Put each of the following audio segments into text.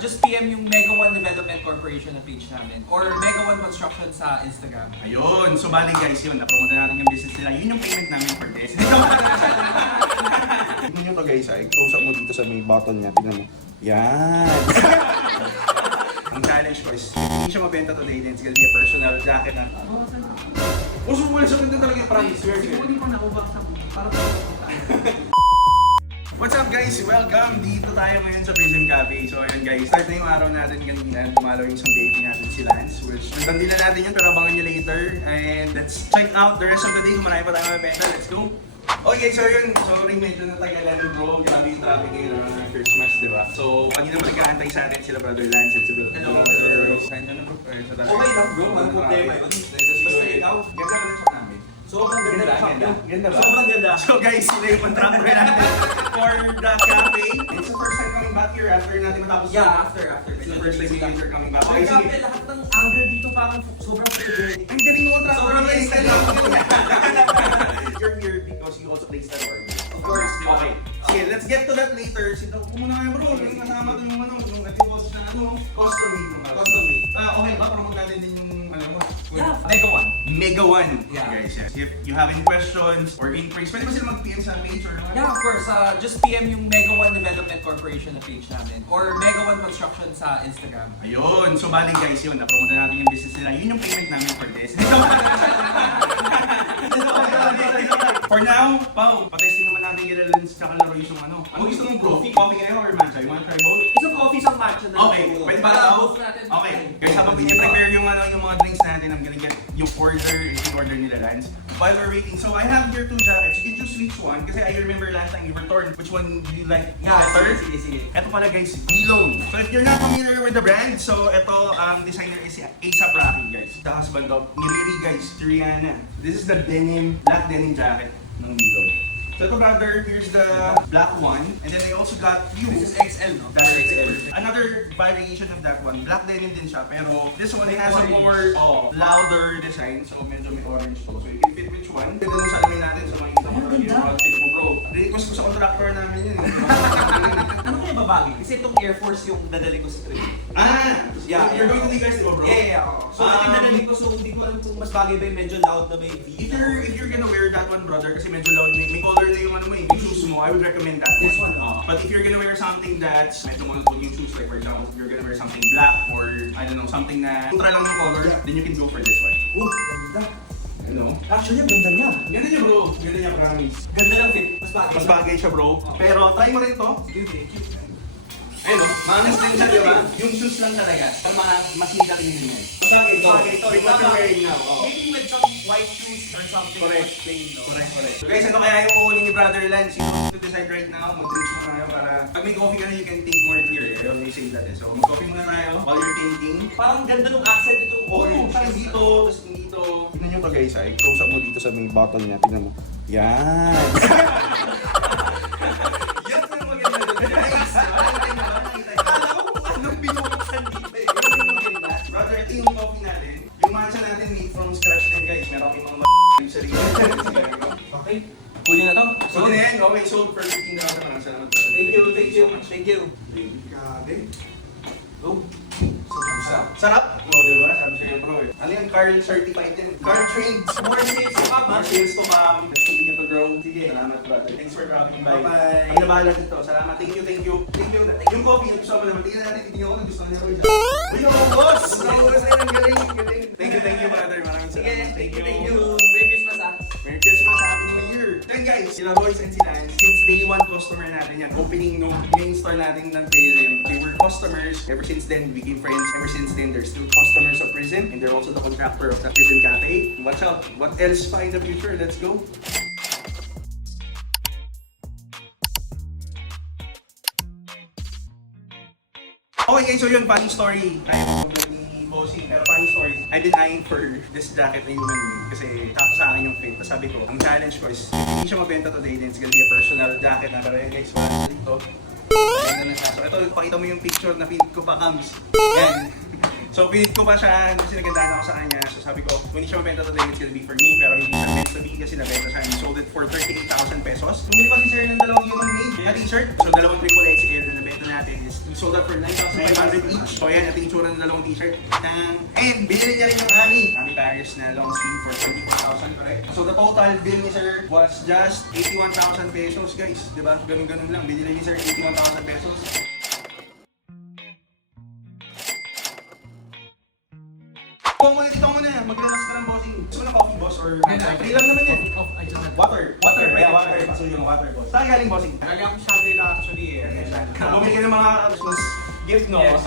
Just PM yung Mega One Development Corporation na page namin or Mega One Construction sa Instagram. Ayun, so bali guys yun, napromote na natin yung business nila. Yun yung payment namin for this. Tignan nyo to guys, ay close up mo dito sa may button niya, tignan mo. Yan! Ang challenge ko is, hindi siya mabenta today, then it's gonna be a personal jacket na. Puso mo sa ganda talaga yung price. Hindi pa naubak sa para What's up guys? Welcome! Dito tayo ngayon sa Prison Cafe. So ayun guys, start na yung araw natin kanina. Pumalaw yung isang dating natin si Lance, which nandang na natin yun pero abangan nyo later. And let's check out the rest of the day kung marami pa tayo mabenta. Let's go! Okay, so yun. Sorry, medyo natagalan bro. Grabe yung traffic ngayon around our first match, diba? So, kanina pa nag-aantay sa atin sila Brother Lance and si Brother Saan ka na bro? Okay lang bro, walang problema yun. Basta ikaw. Ganda ba ng shop namin? Sobrang ganda ng shop yun. Ganda ba? Sobrang ganda. So guys, sila yung contractor natin for the cafe. It's the first time coming back here after natin matapos. Yeah, after. It's the first time you guys are coming back. Okay, Okay, sige. grabe, lahat ng angle dito parang sobrang photogenic. Ang galing mo contractor. Sobrang galing ka lang. You're here because you also place that order. Of course. Okay. Sige, let's get to that later. Sino ko muna nga bro. Yung kasama to yung ano, yung atiwas na ano, custom made. Custom made. Okay ba? Para magnatin din yung ano mo. Yeah, Mega One. Mega One. Yeah. Guys, yes. If you have any questions or inquiries, pwede ba sila mag-PM sa page or ano? Yeah, of course. Just PM yung Mega One Development Corporation na page namin or Mega One Construction sa Instagram. Ayun, so bali guys yun, napromote na natin yung business nila. Yun yung payment namin for this. For now, Pao, patesting naman natin yung lens tsaka laro yung ano. Ano gusto mong bro? Coffee kayo or matcha? You wanna try both? Isang coffee, isang matcha na. Okay, pwede ba para daw? both natin. Okay, guys, habang piniprepare yung ano, yung mga drinks natin, I'm gonna get yung order nila Lance. While we're waiting, so I have here 2 jackets. You can choose which one, kasi I remember last time you were torn. Which one do you like better? Sige. Ito pala guys, Bilone. So if you're not familiar with the brand, so ito ang designer is A$AP Rocky guys. The husband of Niliri guys, Rihanna. This is the denim, black denim jacket ng Bilone. So ito brother, here's the black one. And then I also got you. This is XL, no? That's XL. Another variation of that one, black denim din siya. Pero this one has a more louder design. So medyo may orange to. So you can fit which one. Ganda nung salamin natin. So makikita mo yung outfit mo bro. Request ko sa contractor namin yun. Ano kaya babagay? Kasi itong Air Force yung dadali ko sa trip. Yeah, you're going to the guys, bro? Yeah. So ito yung dadali ko, so hindi ko alam kung mas bagay ba yung medyo loud na may V. If you're gonna wear that one, brother, kasi medyo loud, may color na yung ano mo yung shoes mo, I would recommend that. This one, But if you're gonna wear something that's medyo monotone yung shoes, like for example, if you're gonna wear something black or I don't know, something na kontra lang yung color, then you can go for this one. Oh, ganda. You know? Actually, ang ganda niya. Ganda niya bro, ganda niya promise. Ganda ng fit. Mas bagay. Mas bagay siya bro, pero try mo rin to. Cute. Ayun no, maangas din siya diba? Yung shoes lang talaga, pag mga masinda rin yun yan. Mas bagay to, with what you're wearing now. Maybe with some white shoes or something. Correct. Plain, no? Correct. So guys, ano kaya yung kukunin ni Brother Lance? You have to decide right now, mag-drinks mo tayo para pag may coffee ka na, you can think more clear. I always say that. So mag-coffee muna tayo while you're thinking. Parang ganda ng accent itong orange. Parang dito, tapos dito. Tignan nyo to guys, ay close up mo dito sa may button niya, tignan mo. Yan! Yan ang maganda doon. Guys, akala ko kung anong binuksan dito eh. Yan ang maganda. Brother, ito yung coffee natin. Yung matcha natin made from scratch din guys. Meron kami mga yung sarili. Okay. Huli na to? So din yan, okay, sold for 15,000 parang salamat. Thank you. Grabe. Go. Sarap! Oo, diba? Sabi sa'yo bro eh. Ano yan? Car certified din. Car trained. More sales to come, More ha? sales to come. Let's continue to grow. Sige. Salamat brother. Thanks for dropping by. Bye-bye. Ay nabahala dito. Salamat. Thank you. Yung coffee, yung gusto ko naman. Tingnan natin, titignan ko kung gusto nila rin. Uy, naubos! Naubos na yung galing. Thank you brother. Maraming Sige, salamat. thank you. Merry Christmas, ha? Merry Christmas, Happy New Year! Then guys, sila Boys and si Lance, since day 1 customer natin yan, opening no main store natin ng Prison, they were customers. Ever since then, we became friends. Ever since then, they're still customers of Prison, and they're also the contractor of the Prison Cafe. Watch out! What else pa in the future? Let's go! Okay guys, so yun, funny story. Ayaw ko ni Bossing, pero funny story. I've been eyeing for this jacket na human made kasi tapos sa akin yung fit. Tapos sabi ko, ang challenge ko is, hindi siya mabenta today, then it's gonna be a personal jacket na. Pero yun guys, wala siya dito. Ayan na siya. So ito, pakita mo yung picture na pinit ko pa, Kams. Yan. So pinit ko pa siya, kasi nagandaan ako sa kanya. So sabi ko, kung hindi siya mabenta today, it's gonna be for me. Pero hindi siya meant to be kasi nabenta siya. And sold it for 38,000 pesos. Bumili pa si Sir ng dalawang human made na t-shirt. So dalawang triple XL na nabenta natin is sold out for 9,500 each. So ayan, ito yung tsura ng dalawang t-shirt. And binili niya rin yung Ami Paris na long sleeve for 34,000, correct? So the total bill ni sir was just 81,000 pesos, guys. Diba? Ganun-ganun lang. Binili ni sir 81,000 pesos. Dito muna, mag-relax ka lang, bossing. Gusto mo na coffee, boss? Or free lang naman yan. Water. Yeah, water. So yung water, boss. Saan galing, bossing? Lagi akong sabi na actually eh. Bumili ka ng mga Christmas gift, no? Yes.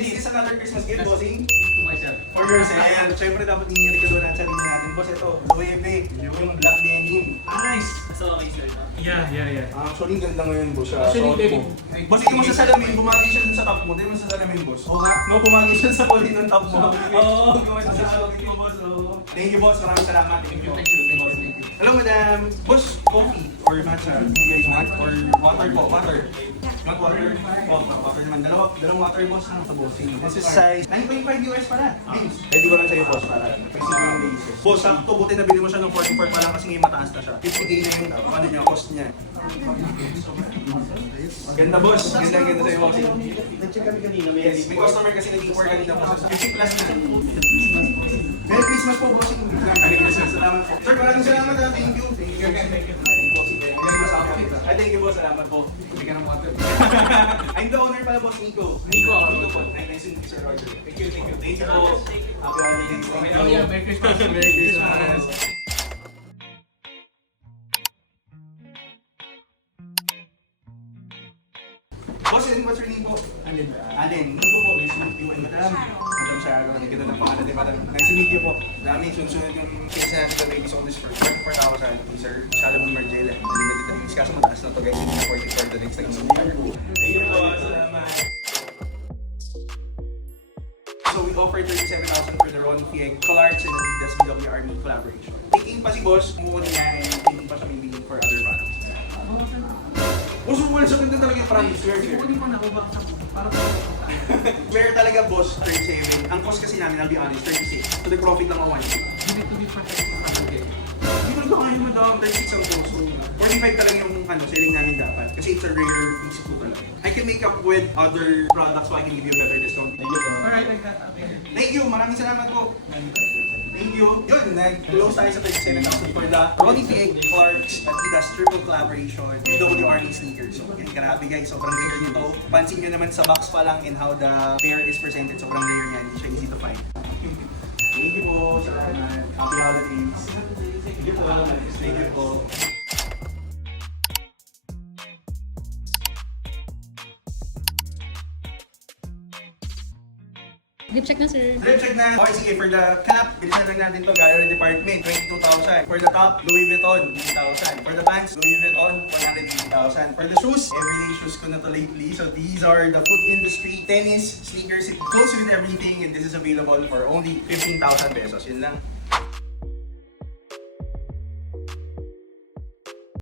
This is another Christmas gift, bossing. To myself. For yourself. Ayan, syempre dapat hinginig ka doon at sarili natin. Boss, ito, Loewe, yung black denim. Nice! So, okay, sir. Yeah. Actually, ganda ngayon, boss. Actually, baby. Boss, hindi mo sa salamin, bumagi siya dun sa top mo. Hindi mo sa salamin, boss. Oo nga. No, bumagi siya sa kulin ng top mo. Oo, gawin sa salamin mo, boss. Thank you, boss. Maraming salamat. Thank you. Hello, madam. Boss, coffee or matcha? You guys want? Or water po? Water. Not water? Oh, water naman. Dalawang water, boss. Ano ito, boss? This is size 9.5 US pala. Ready ko lang sa'yo, boss. Para kasi yung basis. Boss, sakto. Buti nabili mo siya ng 44 pa lang kasi ngayon mataas na siya. 50K na yung ano niya, cost niya. Ganda, boss. Ganda sa'yo, boss. Nag-check kami kanina. Yes, may customer kasi nag-inquire kanina po sa 50 plus na. Merry Christmas po, boss. Merry Christmas. Salamat po. Sir, maraming salamat. Thank you. Thank you. Thank you, boss. Salamat po. Hindi ka ng water. I'm the owner pala, boss Nico. Nico po. Nice to meet you, Sir Roger. Thank you. Thank you po. Happy holidays. Thank you. Oh yeah, Merry Christmas. Merry Christmas. Boss, what's your name po? Alin. Nico po. Nice to meet you. And madam. Madam Sharon. Hindi ka na ng pangalan ni madam. Nice to meet you po. Dami, sunod yung kids na the babies on this for 24,000. Sir Salomon Margela. Limited release. Kaso mataas na to, guys. Hindi na 44 the next time. Thank you po. Salamat. So we offer 37,000 for the Ron Fieg Clarks and Adidas BW Army collaboration. Taking pa si boss, muna niya and hindi pa siya may bidding for other products. Boss, wala sa ganda talaga yung price. Hindi pa nakabaksa ko. Para sa Where talaga, boss, 37. Ang cost kasi namin, I'll be honest, 36. So the profit lang ang 1K. Hindi to be perfect sa akin. Hindi ko nagkakain mo daw, 36 ang cost. So 45 talaga yung selling namin dapat. Kasi it's a rare piece po talaga. I can make up with other products so I can give you a better discount. Alright, Thank you, maraming salamat po. Thank you. Yun, nag-close tayo sa 37,000 for the Ronnie Fieg Clarks Adidas triple collaboration BW Army sneakers. So, yan, grabe guys, sobrang rare nito. Pansin nyo naman sa box pa lang and how the pair is presented, sobrang rare niya, hindi siya easy to find. Thank you po, salamat. Happy holidays. Thank you po. Thank you po. Give check na, sir. Let's check na. Okay, sige, for the cap, bilisan lang natin to. Gallery Department, 22,000. For the top, Louis Vuitton, 80,000. For the pants, Louis Vuitton, 180,000. For the shoes, everyday shoes ko na to lately. So these are the foot industry, tennis, sneakers. It goes with everything and this is available for only 15,000 pesos. Yun lang.